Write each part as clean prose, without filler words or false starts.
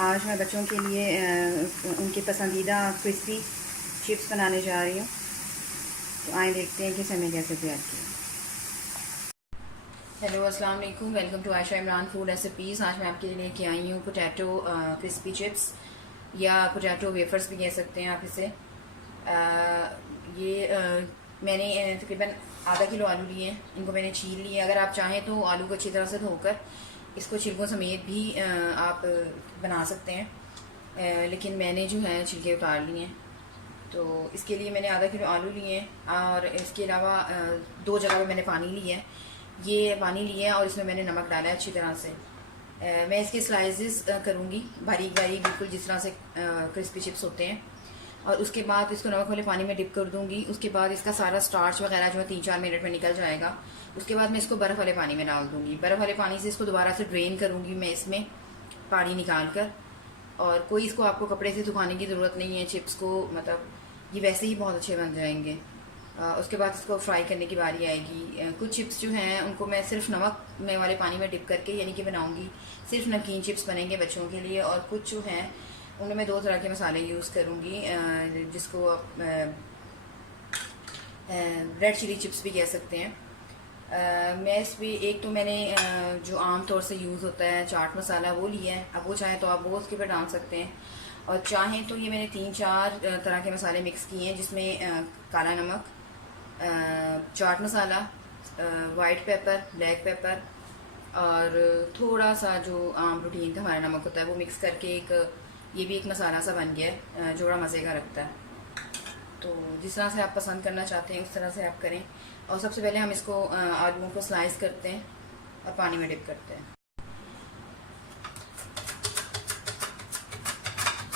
आज मैं बच्चों के लिए उनके पसंदीदा क्रिस्पी चिप्स बनाने जा रही हूँ। तो आए देखते हैं कि हमें कैसे तैयार किया। हेलो अस्सलाम वालेकुम, welcome to Ayesha Imran food recipes. आज मैं आपके लिए लेके आई हूँ पोटैटो क्रिस्पी चिप्स या पोटैटो वेफर्स भी कह सकते हैं आप इसे। मैंने तकरीबन आधा किलो आलू लिए हैं। इनको मैंने छील लिया। अगर आप चाहें तो आलू को अच्छी तरह से धोकर इसको छिलकों समेत भी आप बना सकते हैं, लेकिन मैंने जो है छिलके उतार लिए हैं। तो इसके लिए मैंने आधा किलो आलू लिए हैं और इसके अलावा 2 जगह पे मैंने पानी लिया है। ये पानी लिया है और इसमें मैंने नमक डाला है अच्छी तरह से। मैं इसके स्लाइसेस करूँगी बारीक बारीक, बिल्कुल जिस तरह से क्रिस्पी चिप्स होते हैं। और उसके बाद इसको नमक वाले पानी में डिप कर दूँगी। उसके बाद इसका सारा स्टार्च वगैरह जो है 3-4 मिनट में निकल जाएगा। उसके बाद मैं इसको बर्फ़ वाले पानी में डाल दूँगी। बर्फ़ वाले पानी से इसको दोबारा से ड्रेन करूँगी मैं इसमें पानी निकाल कर। और कोई इसको आपको कपड़े से सुखाने की ज़रूरत नहीं है चिप्स को, मतलब ये वैसे ही बहुत अच्छे बन जाएंगे। उसके बाद इसको फ्राई करने की बारी आएगी। कुछ चिप्स जो हैं उनको मैं सिर्फ नमक में वाले पानी में डिप करके यानी कि बनाऊँगी। सिर्फ नमकीन चिप्स बनेंगे बच्चों के लिए। और कुछ जो हैं उनमें मैं 2 तरह के मसाले यूज़ करूँगी, जिसको आप रेड चिली चिप्स भी कह सकते हैं। मैं इस पर एक तो मैंने जो आम तौर से यूज़ होता है चाट मसाला वो लिया है। अब वो चाहें तो आप वो उसके ऊपर डाल सकते हैं, और चाहें तो ये मैंने 3-4 तरह के मसाले मिक्स किए हैं, जिसमें काला नमक, chaat masala, white paper, black pepper और थोड़ा सा जो आम रूटीन का हमारा नमक होता है वो मिक्स करके ये भी एक मसाला सा बन गया है जो बड़ा मज़े का रखता है। तो जिस तरह से आप पसंद करना चाहते हैं उस तरह से आप करें। और सबसे पहले हम इसको आलूओं को स्लाइस करते हैं और पानी में डिप करते हैं।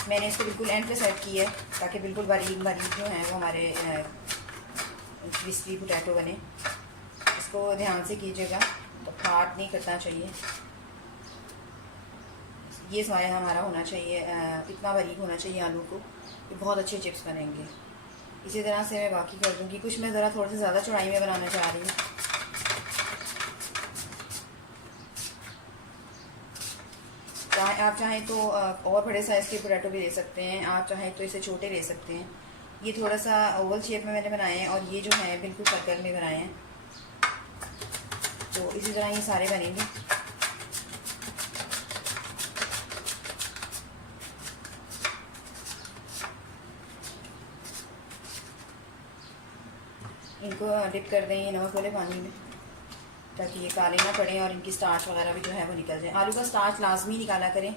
मैंने इसको बिल्कुल एंड पे सेट किया है ताकि बिल्कुल बारीक बारीक जो हैं वो हमारे क्रिस्पी पोटैटो बने। इसको ध्यान से कीजिएगा, तो हाथ नहीं करना चाहिए। ये साया हमारा होना चाहिए, इतना बारीक होना चाहिए आलू को कि बहुत अच्छे चिप्स बनेंगे। इसी तरह से मैं बाकी कर दूँगी। कुछ मैं ज़रा थोड़ा सा ज़्यादा चौड़ाई में बनाना चाह रही हूँ। आप चाहें तो और बड़े साइज़ के पोटैटो भी ले सकते हैं, आप चाहें तो इसे छोटे ले सकते हैं। ये थोड़ा सा ओवल शेप में मैंने बनाए हैं और ये जो है बिल्कुल सर्कल में बनाए हैं। तो इसी तरह ये सारे बनेंगे। इनको डिप कर दें नमक वाले पानी में ताकि ये काले ना पड़े और इनकी स्टार्च वगैरह भी जो है वो निकल जाए। आलू का स्टार्च लाजमी निकाला करें,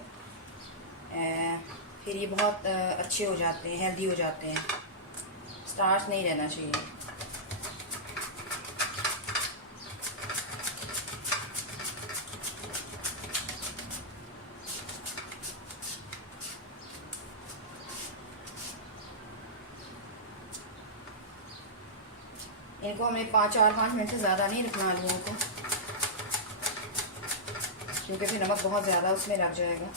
फिर ये बहुत अच्छे हो जाते हैं, हेल्दी हो जाते हैं। स्टार्च नहीं रहना चाहिए। इनको हमें 4-5 मिनट से ज़्यादा नहीं रखना आलूओं को, क्योंकि फिर नमक बहुत ज़्यादा उसमें लग जाएगा।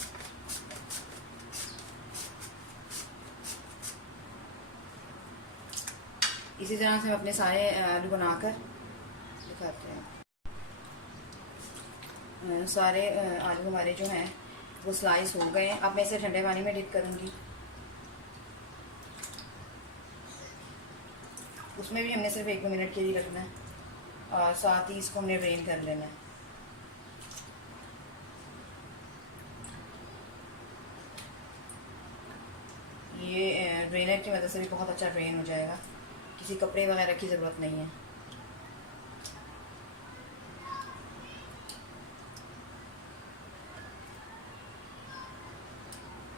इसी तरह से हम अपने सारे आलू बनाकर दिखाते हैं। सारे आलू हमारे जो हैं वो स्लाइस हो गए हैं। अब मैं इसे ठंडे पानी में डिप करूँगी। उसमें भी हमने सिर्फ 1-2 मिनट के लिए रखना है और साथ ही इसको हमने ड्रेन कर लेना है। ये ड्रेनर की मदद से भी बहुत अच्छा ड्रेन हो जाएगा, किसी कपड़े वगैरह की ज़रूरत नहीं है।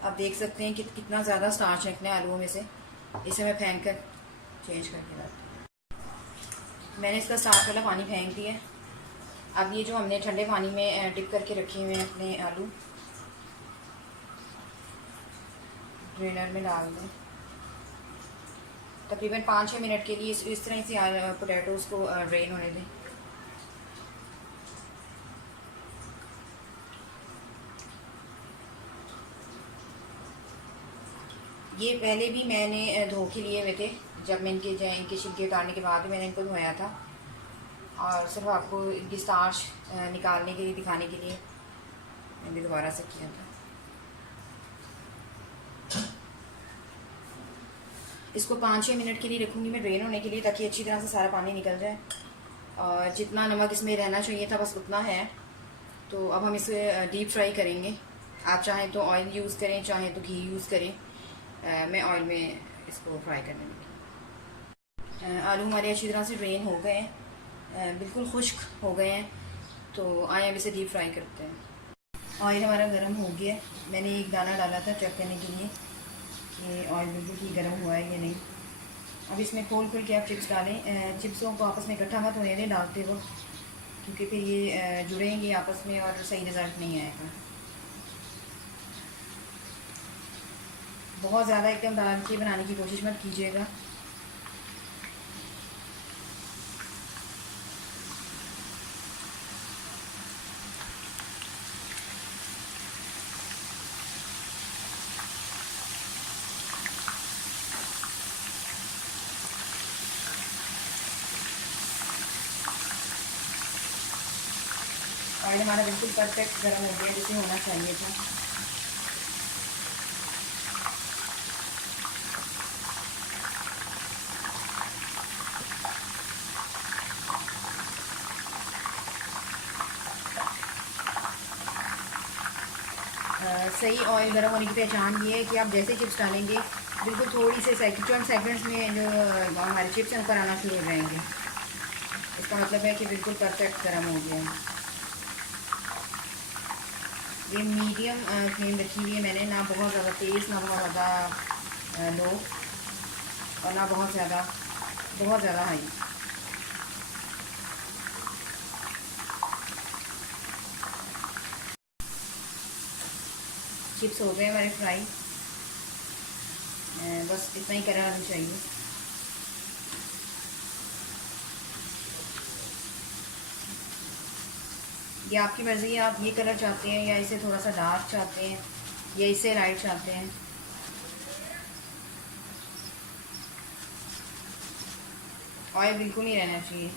आप देख सकते हैं कि कितना ज़्यादा स्टार्च है इतने आलूओं में से। इसे मैं फेंक कर चेंज करके लाती हूँ। मैंने इसका स्टार्च वाला पानी फेंक दिया। अब ये जो हमने ठंडे पानी में डिप करके रखे हुए हैं अपने आलू, ड्रेनर में डाल दें। तकरीबन 5-6 मिनट के लिए इस तरह से पोटैटोज़ को ड्रेन होने दें। ये पहले भी मैंने धो के लिए हुए थे, जब मैं इनके छिलके उतारने के बाद मैंने इनको धोया था, और सिर्फ आपको इनकी स्टार्च निकालने के लिए दिखाने के लिए मैंने दोबारा से किया था। इसको 5-6 मिनट के लिए रखूँगी मैं ड्रेन होने के लिए, ताकि अच्छी तरह से सारा पानी निकल जाए। और जितना नमक इसमें रहना चाहिए था बस उतना है। तो अब हम इसे डीप फ्राई करेंगे। आप चाहें तो ऑयल यूज़ करें, चाहें तो घी यूज़ करें। मैं ऑयल में इसको फ्राई करने लगी। आलू हमारे अच्छी तरह से ड्रेन हो गए हैं, बिल्कुल खुश्क हो गए हैं। तो आए अब इसे डीप फ्राई करते हैं। ऑयल हमारा गर्म हो गया। मैंने एक दाना डाला था चेक करने के लिए कि ऑयल बिल्कुल ही गर्म हुआ है या नहीं। अब इसमें खोल के आप चिप्स डालें। चिप्सों को आपस में इकट्ठा मत होने दें डालते वक्त, क्योंकि फिर ये जुड़ेंगे आपस में और सही रिज़ल्ट नहीं आएगा। बहुत ज़्यादा एकदम डाल के बनाने की कोशिश मत कीजिएगा। ऑयल हमारा बिल्कुल परफेक्ट गर्म हो गया, जैसे होना चाहिए था। सही ऑयल गर्म होने की पहचान ये है कि आप जैसे चिप्स डालेंगे बिल्कुल थोड़ी से चंद सेकंड्स में जो हमारे चिप्स हैं ऊपर आना शुरू हो जाएंगे। इसका मतलब है कि बिल्कुल परफेक्ट गर्म हो गया है। ये मीडियम फ्लेम रखी हुई है मैंने, ना बहुत ज़्यादा तेज़ ना बहुत ज़्यादा लो और ना बहुत ज़्यादा हाई। चिप्स हो गए हमारे फ्राई। बस इतना ही कलर आना चाहिए। ये आपकी मर्ज़ी है, आप ये कलर चाहते हैं या इसे थोड़ा सा डार्क चाहते हैं या इसे लाइट चाहते हैं। ऑयल बिल्कुल नहीं रहना चाहिए।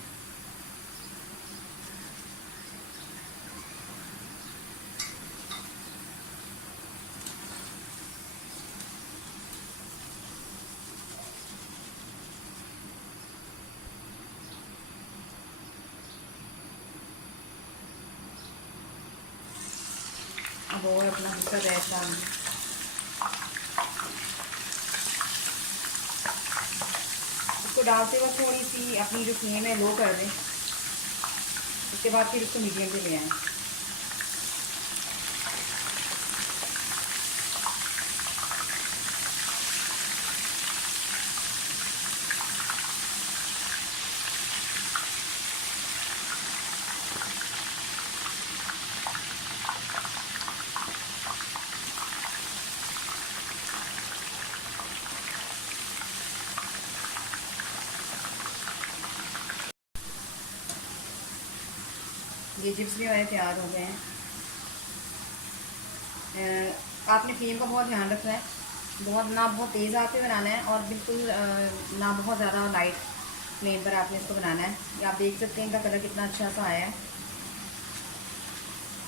अब और अपना हल्का गैस डाल दें। इसको डालते वक्त थोड़ी सी अपनी जो फ्लेम है लो कर दें, उसके बाद फिर इसको मीडियम पे ले आएँ। ये चिप्स भी हमारे तैयार हो गए हैं। आपने फ्लेम का बहुत ध्यान रखना है, ना बहुत तेज़ आँच पे बनाना है और बिल्कुल ना बहुत ज़्यादा लाइट फ्लेम पर आपने इसको बनाना है। ये आप देख सकते हैं इनका कलर कितना अच्छा सा आया है।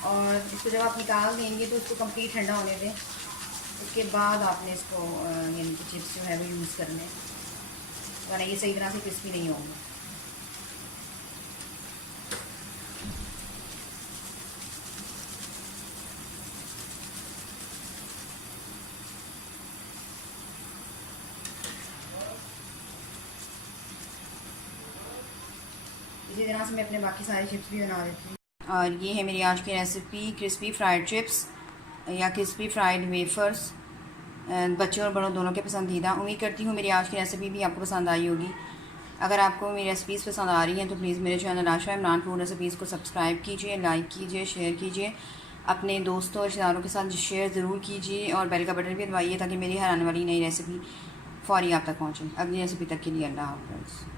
और इसको जब आप निकाल देंगे तो इसको कंप्लीट ठंडा होने दें, उसके बाद आपने इसको यानी कि चिप्स जो है वो यूज़ करने, वरना ये सही तरह से क्रिस्पी नहीं होंगे। इसी तरह से मैं अपने बाकी सारे चिप्स भी बना देती हूँ। और ये है मेरी आज की रेसिपी, क्रिस्पी फ्राइड चिप्स या क्रिस्पी फ्राइड वेफर्स। बच्चों और बड़ों दोनों के पसंदीदा। उम्मीद करती हूँ मेरी आज की रेसिपी भी आपको पसंद आई होगी। अगर आपको मेरी रेसिपीज़ पसंद आ रही हैं तो प्लीज़ मेरे चैनल आशा इमरान फूड रेसिपीज़ को सब्सक्राइब कीजिए, लाइक कीजिए, शेयर कीजिए, अपने दोस्तों और रिश्तेदारों के साथ शेयर ज़रूर कीजिए और बेल का बटन भी दबाइए ताकि मेरी हर आने वाली नई रेसिपी फ़ौरी आप तक पहुँचे। अगली रेसिपी तक के लिए अल्लाह हाफ़िज़।